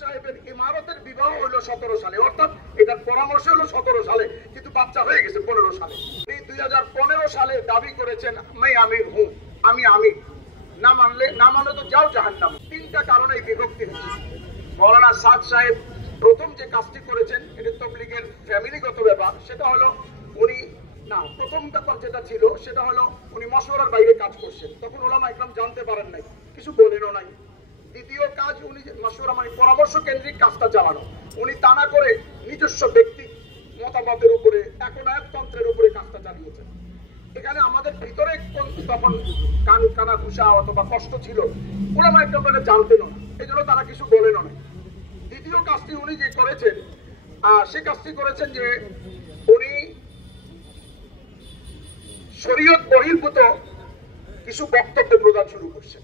সাহেবের ইমারতের বিবাহ হলো 17 সালে, অর্থাৎ এটার পরামর্শ হলো 17 সালে, কিন্তু বাচ্চা হয়ে গেছে 15 সালে। 2015 সালে দাবি করেছেন मैं আমির হুঁ, আমি আমির, না মানলে তো যাও জাহান্নাম। তিনটা কারণে এই বিভক্তি হচ্ছে। মৌলানা সাদ সাহেব প্রথম যে কাজটি করেছেন, এটা তবলিগের ফ্যামিলিগত ব্যাপার, সেটা হলো উনি প্রথম ব্যাপার যেটা ছিল সেটা হলো উনি মশওয়ারার বাইরে কাজ করছেন, তখন ওলামা ইকরাম জানতে পারেন নাই, কিছু বলেনও নাই। দ্বিতীয় কাজ, উনি মশওয়ারা মানে পরামর্শ কেন্দ্রিক কাজটা চালানো, উনি তা না করে নিজস্ব ব্যক্তি মতামতের উপরে একনায়কতন্ত্রের উপরে কাজটা চালিয়েছেন। এখানে আমাদের ভিতরে তখন কানা ঘুষা অথবা কষ্ট ছিল, ওলামা ইকরাম জানতেন না, এই জন্য তারা কিছু বলেনও না। দ্বিতীয় কাজটি উনি যে করেছেন, সে কাজটি করেছেন যে উনি শরীয়ত বহির্ভূত কিছু বক্তব্য প্রদান শুরু করছেন।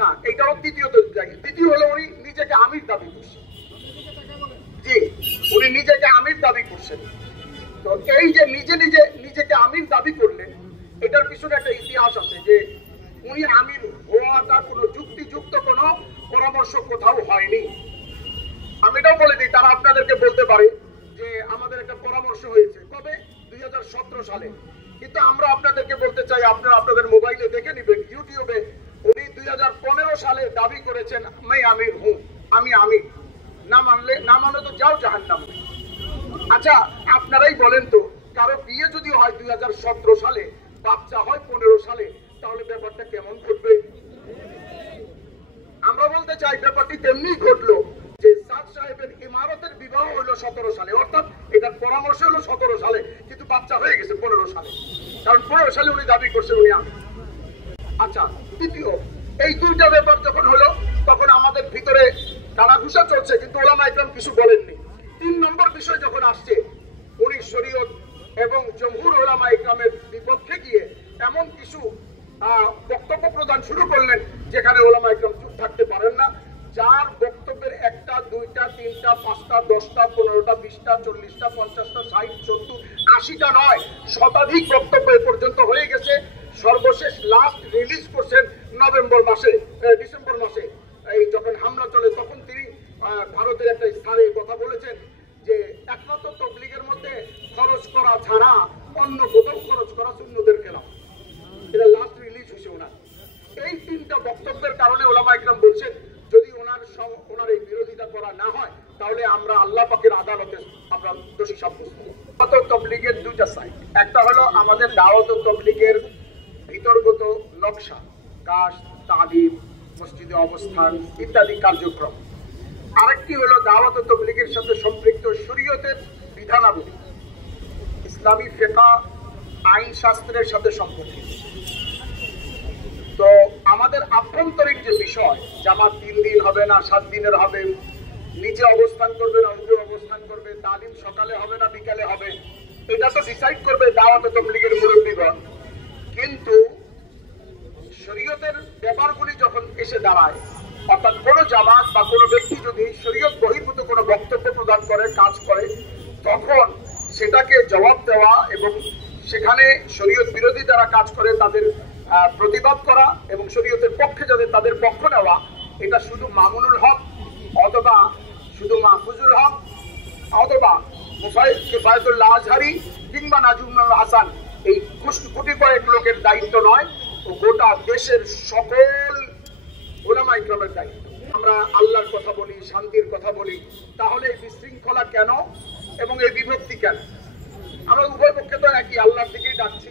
না, এটাও দ্বিতীয় হলো উনি নিজেকে আমির দাবি করছেন। জি, উনি নিজেকে আমির দাবি করছেন। তো এই যে নিজেকে আমির দাবি করলেন, এটার পিছনে একটা ইতিহাস আছে যে উনি আমির হওয়াটা কোনো যুক্তিযুক্ত কোনো পরামর্শ কোথাও হয়নি। আমি এটাও বলে দিই, তারা আপনাদেরকে বলতে পারে যে আমাদের একটা পরামর্শ হয়েছে, কবে? 2017 সালে। কিন্তু আমরা আপনাদেরকে বলতে চাই, আপনারা আপনাদের মোবাইলে দেখে নেবেন, ইউটিউবে উনি 2015 সালে দাবি করেছেন मैं আমির হুঁ, আমি আমির, না মানলে তো যাও জাহান্নাম। আচ্ছা, আপনারাই বলেন তো, কারো বিয়ে যদি হয় 2017 সালে, বাচ্চা হয় 15 সালে, তাহলে ব্যাপারটা কেমন ঘটবে? আমরা বলতে চাই ব্যাপারটি তেমনি ঘটলো যে সাদ সাহেবের ইমারতের বিবাহ হলো 17 সালে, অর্থাৎ এটার পরামর্শ হলো 17 সালে, কিন্তু বাচ্চা হয়ে গেছে 15 সালে, কারণ 15 সালে উনি দাবি করছেন উনি আমির। আচ্ছা, তৃতীয়, এই দুইটা ব্যাপার যখন হলো, তখন আমাদের ভিতরে কানাঘুষা চলছে, কিন্তু ওলামা ইকরাম কিছু বলেননি। 3 নম্বর বিষয় যখন আসছে, উনি শরীয়ত এবং জমহুর ওলামা ইকরামের বিপক্ষে গিয়ে এমন কিছু বক্তব্য প্রদান শুরু করলেন যেখানে ওলামা ইকরাম চুপ থাকতে পারেন না। যার বক্তব্যের 1টা 2টা 3টা 5টা 10টা 15টা 20টা 40টা 50টা 60 70 80টা নয়, শতাধিক বক্তব্য এ পর্যন্ত হয়ে গেছে। সর্বশেষ লাস্ট রিলিজ করছেন ডিসেম্বর মাসে, এই যখন হামলা চলে, তখন তিনি ভারতের একটা স্থানে কথা বলেছেন যে একমাত্র তবলিগের মধ্যে খরচ করা ছাড়া অন্য কোথাও খরচ করা সুন্নতের খেলাফ। এটা লাস্ট রিলিজ হয়েছে ওনার। এই 3টা বক্তব্যের কারণে ওলামা ইকরাম বলছেন যদি ওনার এই বিরোধিতা করা না হয়, তাহলে আমরা আল্লাহ পাকের আদালতে আমরা দোষী সাব্যস্ত হব। তবলিগের 2টা সাইড, একটা হলো আমাদের দাওয়াত ও তবলিগের ভিতরগত নকশা, কাজ, তালিম, মসজিদে অবস্থান ইত্যাদি কার্যক্রম। আরেকটি হলো দাওয়াত ও তবলিগের সাথে সম্পৃক্ত শরীয়তের বিধানাবলী, ইসলামী ফিকহ, আইন শাস্ত্রের সাথে সম্পর্কিত। তো আমাদের আভ্যন্তরীণ যে বিষয়, জামাত 3 দিন হবে না 7 দিনের হবে, নিচে অবস্থান করবে না উপরে অবস্থান করবে, তালিম সকালে হবে না বিকালে হবে, এটা তো ডিসাইড করবে দাওয়াত ও তবলিগের মুরব্বিগণ। কিন্তু শরীয়তের ব্যাপারগুলি যখন এসে দাঁড়ায়, অর্থাৎ কোনো জামাত বা কোনো ব্যক্তি যদি শরীয়ত বহির্ভূত কোনো বক্তব্য প্রদান করে, কাজ করে, তখন সেটাকে জবাব দেওয়া এবং সেখানে শরীয়ত বিরোধী যারা কাজ করে তাদের প্রতিবাদ করা এবং শরীয়তের পক্ষে যাদের তাদের পক্ষ নেওয়া, এটা শুধু মামুনুল হক অথবা শুধু মাহফুজুল হক অথবা কিফায়াতুল্লাহ আজহারি কিংবা নাজমুল হাসান, এই কোটি কয়েক লোকের দায়িত্ব নয়, গোটা দেশের সকল উলামা ইকরামের দায়িত্ব। আমরা আল্লাহর কথা বলি, শান্তির কথা বলি, তাহলে এই বিশৃঙ্খলা কেন এবং এই বিভক্তি কেন? আমরা উভয় পক্ষে তো একই, আল্লাহর দিকেই ডাকছি।